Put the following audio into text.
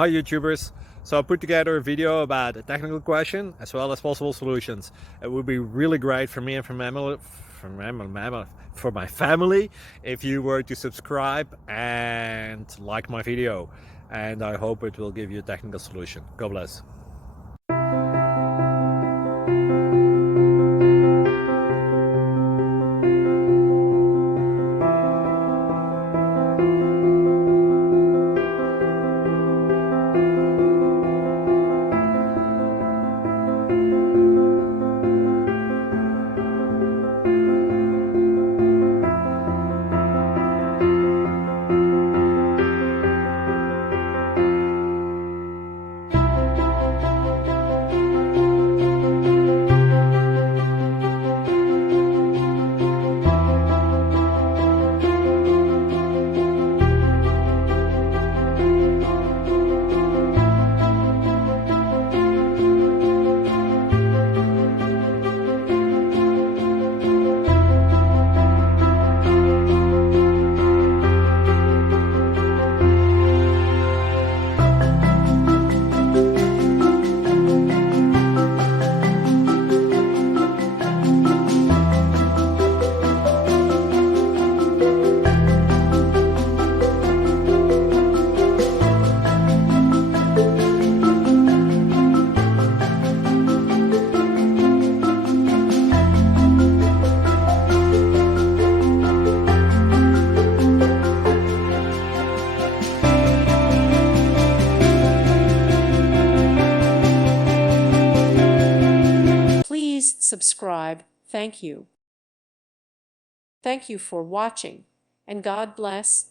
Hi YouTubers. So I put together a video about a technical question as well as possible solutions. It would be really great for me and for my family if you were to subscribe and like my video, and I hope it will give you a technical solution. God bless. Please subscribe. Thank you. Thank you for watching, and God bless.